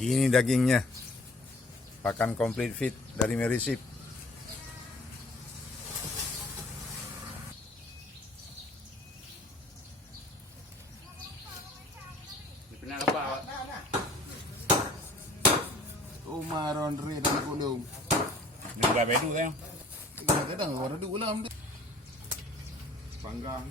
Ini dagingnya, pakan complete feed dari Merisip. Umaron rin ang kulong. Nagbabedu kayo. Kadang-kadang orang ada ulam dia. Panggang.